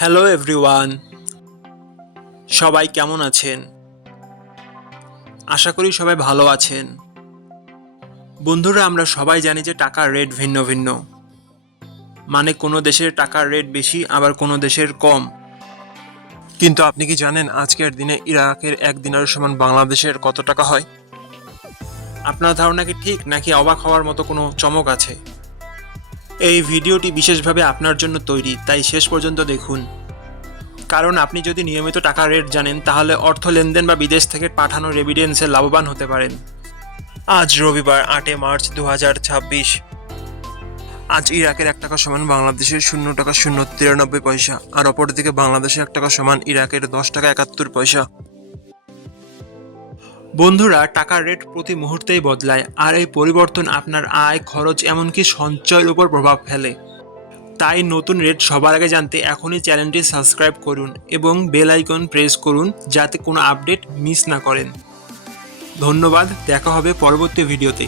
Hello everyone, সবাই কেমন আছেন? আশা করি সবাই ভালো আছেন। বন্ধুরা, আমরা সবাই জানি যে টাকার রেট ভিন্ন ভিন্ন। মানে কোনো দেশের টাকার রেট বেশি, আবার কোনো দেশের কম। কিন্তু আপনি কি জানেন আজকের দিনে ইরাকের 1 দিনার সমান বাংলাদেশের কত টাকা হয়? আপনার ধারণা কি ঠিক, নাকি অবাক হওয়ার মতো কোনো চমক আছে? এই ভিডিওটি বিশেষভাবে আপনার জন্য তৈরি, তাই শেষ পর্যন্ত দেখুন। কারণ আপনি যদি নিয়মিত টাকার রেট জানেন, তাহলে অর্থ লেনদেন বা বিদেশ থেকে পাঠানো রেমিটেন্সে লাভবান হতে পারেন। আজ রবিবার 8 মার্চ 2026। আজ ইরাকের 1 টাকা সমান বাংলাদেশের 0 টাকা 093 পয়সা, আর অপরদিকে বাংলাদেশের 1 টাকা সমান ইরাকের 10 টাকা 71 পয়সা। বন্ধুরা, টাকার রেট প্রতি মুহূর্তেই বদলায়, আর এই পরিবর্তন আপনার আয়, খরচ, এমনকি সঞ্চয়ের উপর প্রভাব ফেলে। তাই নতুন রেট সবার আগে জানতে এখনই চ্যানেলটি সাবস্ক্রাইব করুন এবং বেল আইকন প্রেস করুন, যাতে কোনো আপডেট মিস না করেন। ধন্যবাদ, দেখা হবে পরবর্তী ভিডিওতে।